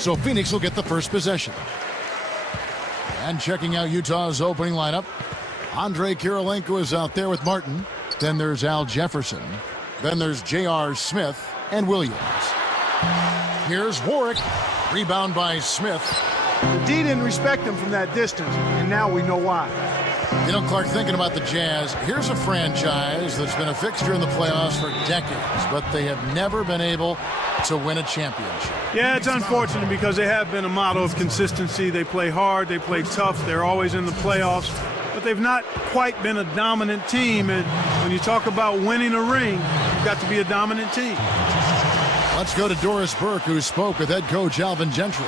So Phoenix will get the first possession. And checking out Utah's opening lineup, Andre Kirilenko is out there with Martin. Then there's Al Jefferson. Then there's J.R. Smith and Williams. Here's Warwick. Rebound by Smith. The D didn't respect him from that distance, and now we know why. You know, Clark, thinking about the Jazz, here's a franchise that's been a fixture in the playoffs for decades, but they have never been able to win a championship. Yeah, it's unfortunate because they have been a model of consistency. They play hard, they play tough, they're always in the playoffs, but they've not quite been a dominant team. And when you talk about winning a ring, you've got to be a dominant team. Let's go to Doris Burke, who spoke with head coach Alvin Gentry.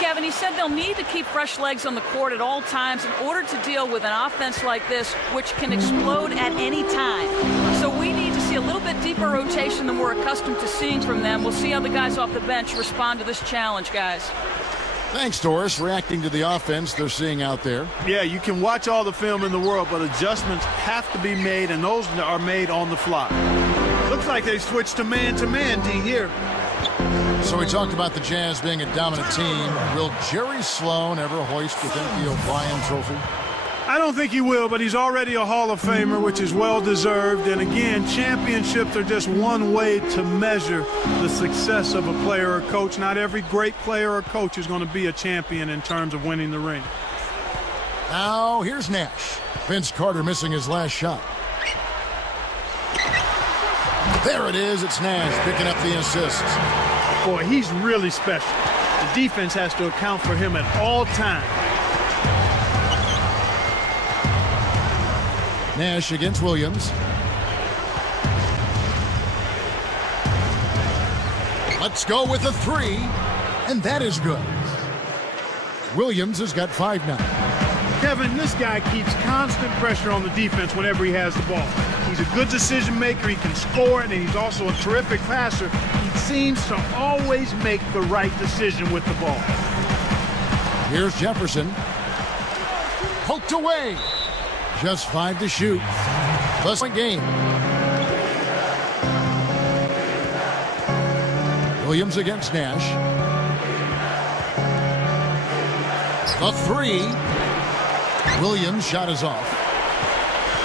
Kevin, he said they'll need to keep fresh legs on the court at all times in order to deal with an offense like this, which can explode at any time. So we need to see a little bit deeper rotation than we're accustomed to seeing from them. We'll see how the guys off the bench respond to this challenge, guys. Thanks, Doris, reacting to the offense they're seeing out there. Yeah, you can watch all the film in the world, but adjustments have to be made, and those are made on the fly. Looks like they switched to man-to-man, D, here. So we talked about the Jazz being a dominant team. Will Jerry Sloan ever hoist, you think, the O'Brien Trophy? I don't think he will, but he's already a Hall of Famer, which is well-deserved. And again, championships are just one way to measure the success of a player or coach. Not every great player or coach is going to be a champion in terms of winning the ring. Now, here's Nash. Vince Carter missing his last shot. There it is. It's Nash picking up the assists. Boy, he's really special. The defense has to account for him at all times. Nash against Williams. Let's go with a three, and that is good. Williams has got 5 now. Kevin, this guy keeps constant pressure on the defense whenever he has the ball. He's a good decision maker, he can score, and he's also a terrific passer. He seems to always make the right decision with the ball. Here's Jefferson. Poked away. Just 5 to shoot. +point game. Williams against Nash. The three. Williams' shot is off.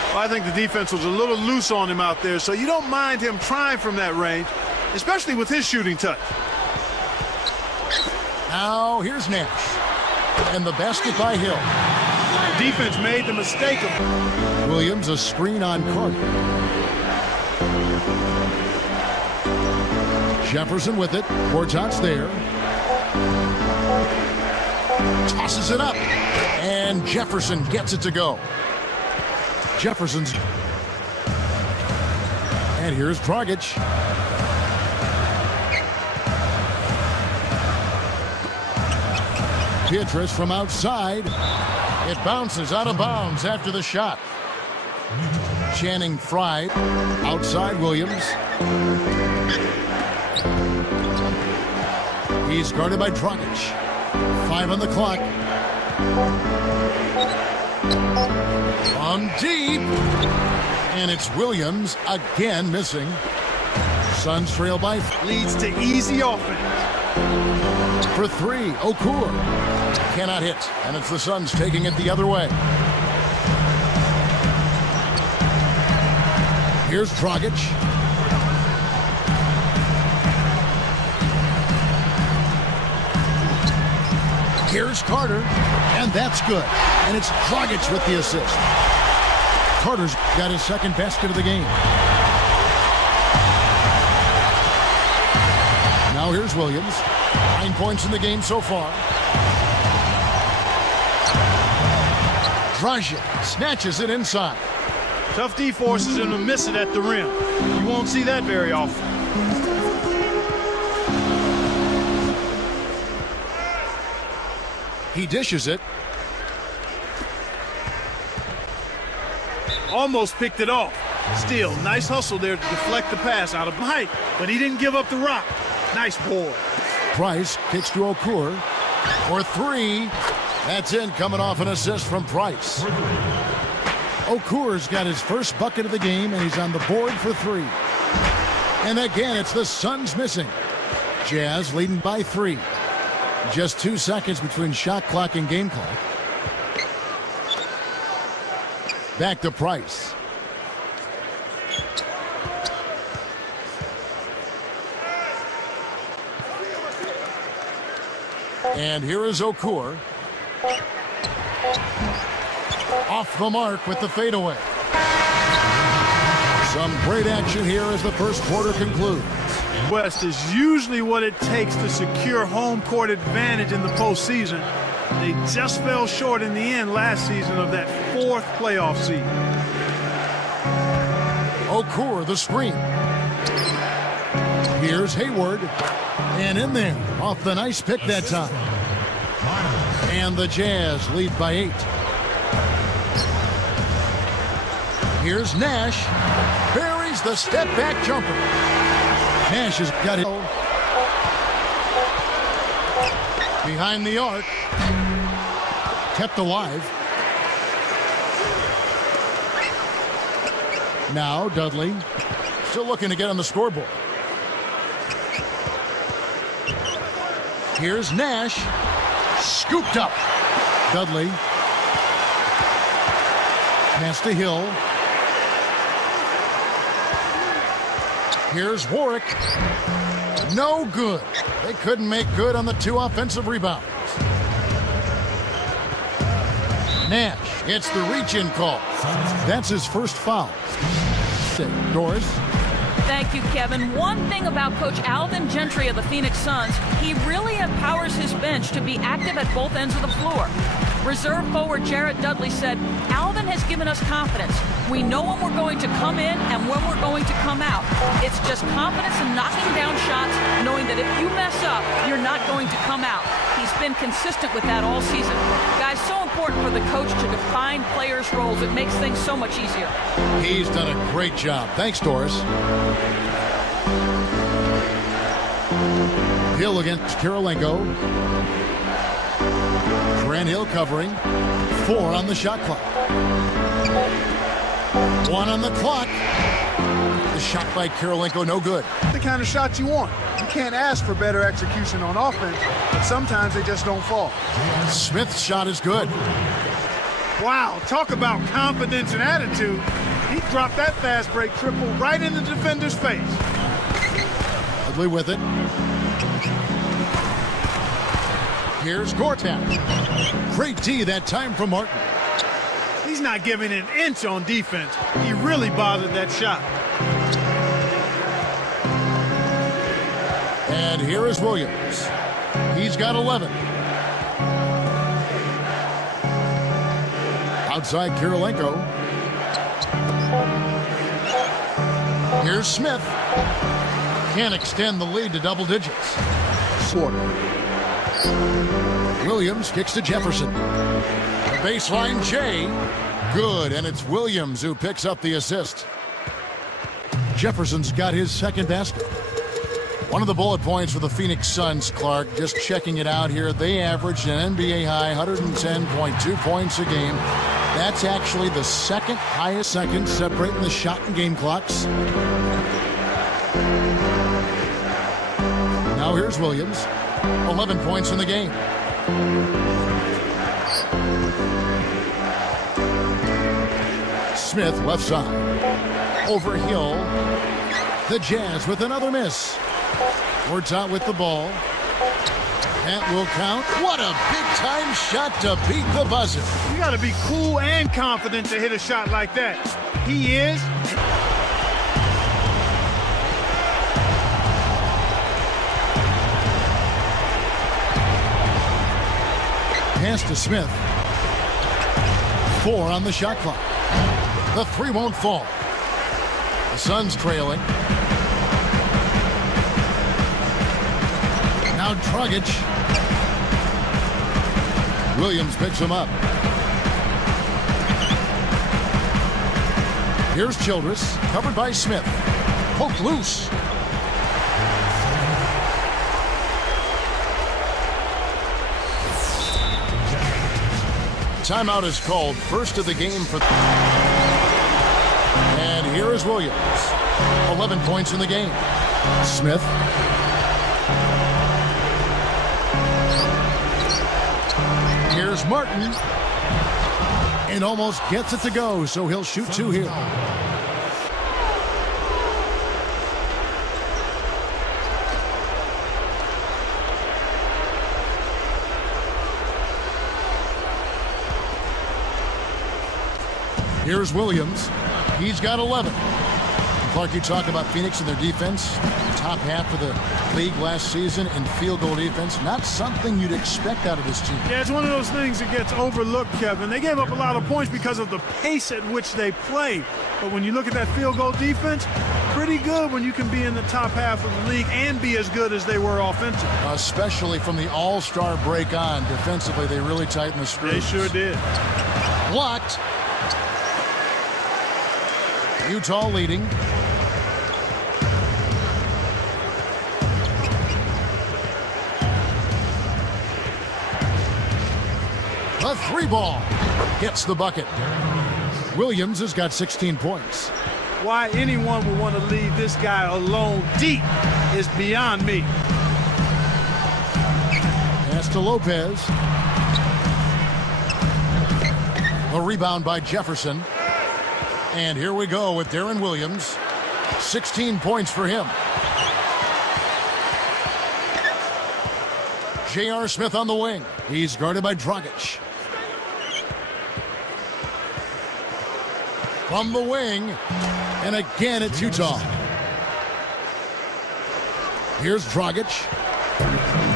Well, I think the defense was a little loose on him out there, so you don't mind him trying from that range, especially with his shooting touch. Now here's Nash. And the basket by Hill. The defense made the mistake of Williams, a screen on Carter. Jefferson with it. Bortot's there. Tosses it up. And Jefferson gets it to go. Jefferson's. And here's Dragic. Pietrus from outside. It bounces out of bounds after the shot. Channing Frye. Outside Williams. He's guarded by Dragic. 5 on the clock. From deep. And it's Williams again missing. Suns trail by. Leads to easy offense. For 3, Okur. Cannot hit. And it's the Suns taking it the other way. Here's Dragic. Here's Carter. And that's good. And it's Dragic with the assist. Carter's got his second basket of the game. Now here's Williams. 9 points in the game so far. Dragic snatches it inside. Tough D forces him to miss it at the rim. You won't see that very often. He dishes it. Almost picked it off. Still, nice hustle there to deflect the pass out of height, but he didn't give up the rock. Nice board. Price kicks to Okur for 3. That's in, coming off an assist from Price. Okur's got his first bucket of the game, and he's on the board for 3. And again, it's the Suns missing. Jazz leading by 3. Just 2 seconds between shot clock and game clock. Back to Price. And here is Okur. Off the mark with the fadeaway. Some great action here as the first quarter concludes. West is usually what it takes to secure home court advantage in the postseason. They just fell short in the end last season of that 4th playoff seed. Okur the screen. Here's Hayward. And in there, off the nice pick that time. And the Jazz lead by 8. Here's Nash. Buries the step-back jumper. Nash has got it. Behind the arc. Kept alive. Now Dudley. Still looking to get on the scoreboard. Here's Nash. Scooped up. Dudley. Pass to Hill. Here's Warwick. No good. They couldn't make good on the 2 offensive rebounds. Nash gets the reach-in call. That's his first foul. Doris. Thank you, Kevin. One thing about Coach Alvin Gentry of the Phoenix Suns, he really empowers his bench to be active at both ends of the floor. Reserve forward Jared Dudley said, Alvin has given us confidence. We know when we're going to come in and when we're going to come out. It's just confidence in knocking down shots, knowing that if you mess up, you're not going to come out. He's been consistent with that all season. Guys, so important for the coach to define players' roles. It makes things so much easier. He's done a great job. Thanks, Doris. Hill against Kirilenko. Grant Hill covering. 4 on the shot clock. 1 on the clock. The shot by Kirilenko, no good. The kind of shot you want. You can't ask for better execution on offense, but sometimes they just don't fall. Smith's shot is good. Wow, talk about confidence and attitude. He dropped that fast break triple right in the defender's face. Dudley with it. Here's Gortat. Great D that time from Martin. He's not giving an inch on defense. He really bothered that shot. And here is Williams. He's got 11. Outside Kirilenko. Here's Smith. Can't extend the lead to double digits. Williams kicks to Jefferson. The baseline J. Good, and it's Williams who picks up the assist. Jefferson's got his second basket. One of the bullet points for the Phoenix Suns, Clark, just checking it out here, they averaged an NBA high 110.2 points a game. That's actually the second highest, separating the shot and game clocks. Now here's Williams. 11 points in the game. Smith left side. Over Hill. The Jazz with another miss. Ward's out with the ball. That will count. What a big-time shot to beat the buzzer. You got to be cool and confident to hit a shot like that. He is. Pass to Smith. 4 on the shot clock. The 3 won't fall. The Suns trailing. Now Dragic. Williams picks him up. Here's Childress, covered by Smith. Poked loose. Timeout is called, first of the game for... And here is Williams. 11 points in the game. Smith. Here's Martin. And almost gets it to go, so he'll shoot two here. Here's Williams. He's got 11. Clark, you talk about Phoenix and their defense. Top half of the league last season in field goal defense. Not something you'd expect out of this team. Yeah, it's one of those things that gets overlooked, Kevin. They gave up a lot of points because of the pace at which they play. But when you look at that field goal defense, pretty good when you can be in the top half of the league and be as good as they were offensively. Especially from the all-star break on. Defensively, they really tightened the screws. They sure did. Blocked. Utah leading. The three ball gets the bucket. Williams has got 16 points. Why anyone would want to leave this guy alone deep is beyond me. Pass to Lopez. A rebound by Jefferson. And here we go with Darren Williams. 16 points for him. J.R. Smith on the wing. He's guarded by Dragic. From the wing. And again, it's Utah. Here's Dragic.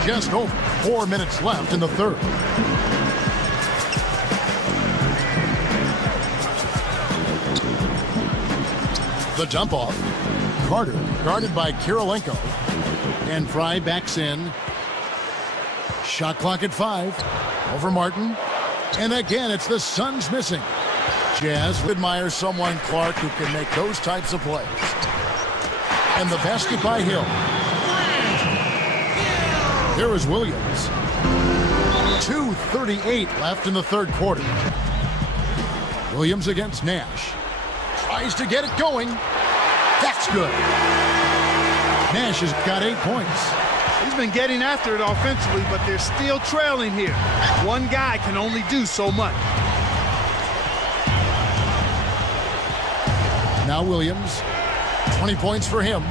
Just over 4 minutes left in the third. The dump off. Carter guarded by Kirilenko. And Fry backs in. Shot clock at 5. Over Martin. And again, it's the Suns missing. Jazz admires someone, Clark, who can make those types of plays. And the basket by Hill. Here is Williams. 2:38 left in the third quarter. Williams against Nash. Tries to get it going. That's good. Nash has got 8 points. He's been getting after it offensively, but they're still trailing here. One guy can only do so much. Now Williams. 20 points for him.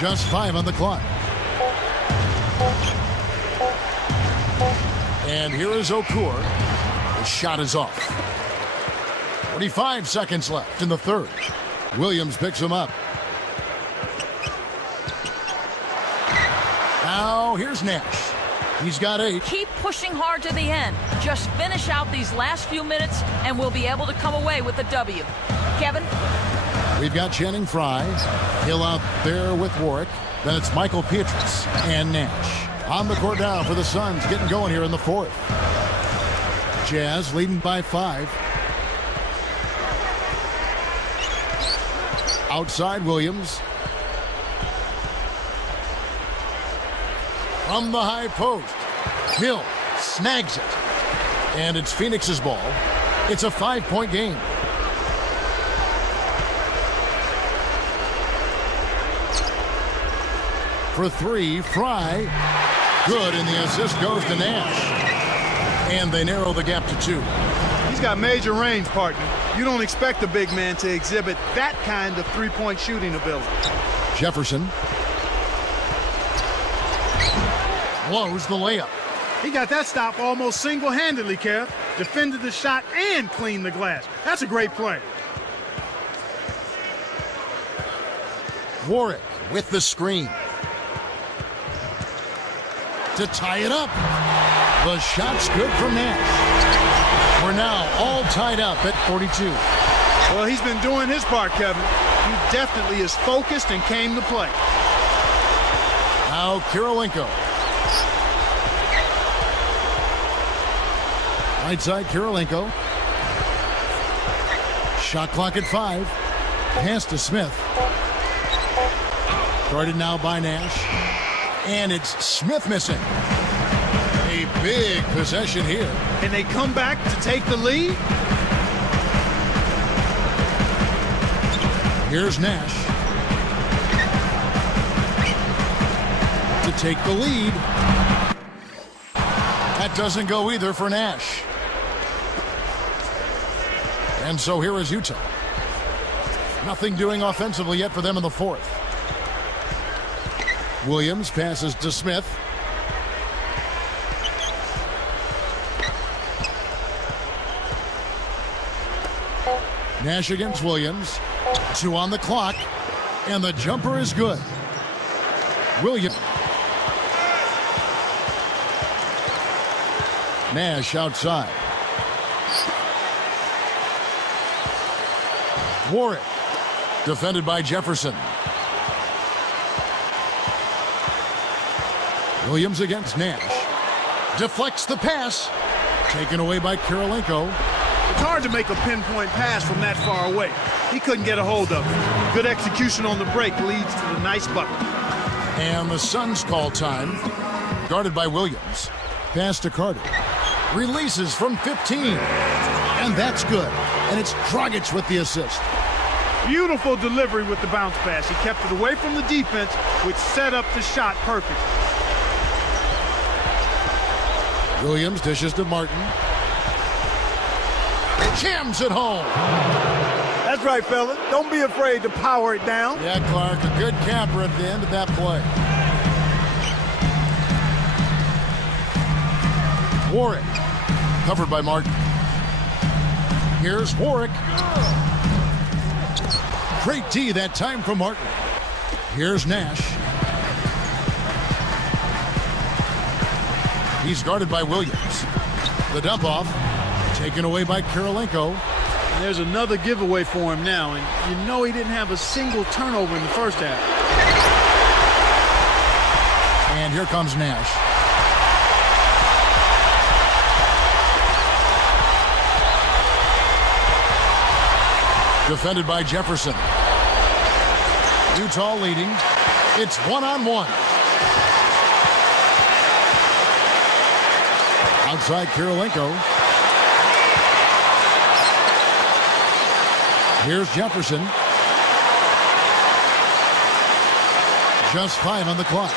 Just 5 on the clock. And here is Okur. The shot is off. 45 seconds left in the third. Williams picks him up. Now here's Nash. He's got 8. Keep pushing hard to the end. Just finish out these last few minutes, and we'll be able to come away with the W. Kevin? We've got Channing Frye. Hill out there with Warwick. Then it's Michael Pietrus and Nash. On the court now for the Suns, getting going here in the fourth. Jazz leading by 5. Outside Williams. From the high post. Hill snags it. And it's Phoenix's ball. It's a 5-point game. For 3, Fry. Good, and the assist goes to Nash. And they narrow the gap to 2. He's got major range, partner. You don't expect a big man to exhibit that kind of three-point shooting ability. Jefferson. Blows the layup. He got that stop almost single-handedly, Kev. Defended the shot and cleaned the glass. That's a great play. Warwick with the screen. To tie it up. The shot's good from Nash. We're now all tied up at 42. Well, he's been doing his part, Kevin. He definitely is focused and came to play. Now Kirilenko. Right side Kirilenko. Shot clock at 5. Pass to Smith. Guarded now by Nash. And it's Smith missing. A big possession here. And they come back to take the lead. Here's Nash. To to take the lead. That doesn't go either for Nash. And so here is Utah. Nothing doing offensively yet for them in the fourth. Williams passes to Smith. Nash against Williams. 2 on the clock. And the jumper is good. Williams. Nash outside. Warwick. Defended by Jefferson. Williams against Nash. Deflects the pass. Taken away by Kirilenko. It's hard to make a pinpoint pass from that far away. He couldn't get a hold of it. Good execution on the break leads to the nice bucket. And the Suns call time. Guarded by Williams. Pass to Carter. Releases from 15. And that's good. And it's Dragic with the assist. Beautiful delivery with the bounce pass. He kept it away from the defense, which set up the shot perfectly. Williams dishes to Martin. Jams it home. That's right, fella. Don't be afraid to power it down. Yeah, Clark, a good camper at the end of that play. Warwick, covered by Martin. Here's Warwick. Great D that time from Martin. Here's Nash. He's guarded by Williams. The dump off. Taken away by Kirilenko. And there's another giveaway for him now, and you know he didn't have a single turnover in the first half. And here comes Nash. Defended by Jefferson. Utah leading. It's 1-on-1. Outside Kirilenko. Here's Jefferson. Just 5 on the clock.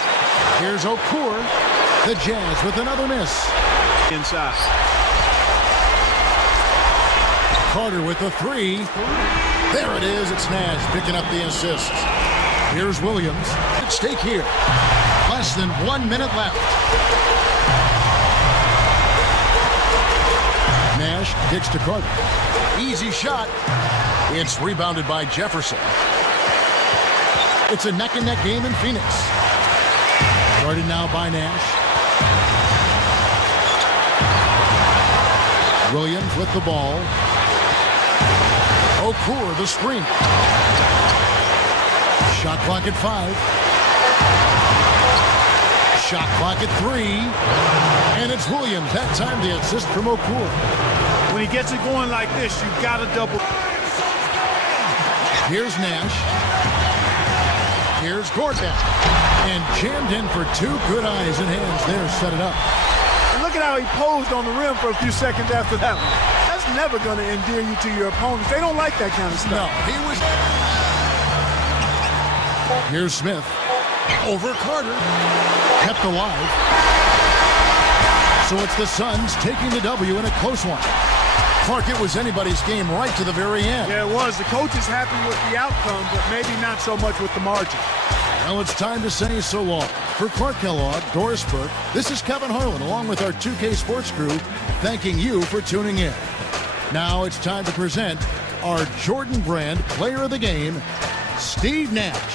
Here's Okur. The Jazz with another miss. Inside. Carter with the 3. There it is. It's Nash picking up the assist. Here's Williams. At stake here. Less than 1 minute left. Nash kicks to Carter. Easy shot. It's rebounded by Jefferson. It's a neck-and-neck game in Phoenix. Guarded now by Nash. Williams with the ball. Okur the screen. Shot clock at 5. Shot clock at 3. And it's Williams. That time the assist from Okur. When he gets it going like this, you've got to double. Here's Nash. Here's Gordon. And jammed in for 2 good eyes and hands there. Set it up. And look at how he posed on the rim for a few seconds after that one. That's never going to endear you to your opponents. They don't like that kind of stuff. No, he was. Here's Smith. Over Carter. Kept alive. So it's the Suns taking the W in a close one. Clark, it was anybody's game right to the very end. Yeah, it was. The coach is happy with the outcome, but maybe not so much with the margin. Well, it's time to say so long. For Clark Kellogg, Doris Burke, this is Kevin Harlan, along with our 2K Sports crew, thanking you for tuning in. Now it's time to present our Jordan Brand Player of the Game, Steve Nash.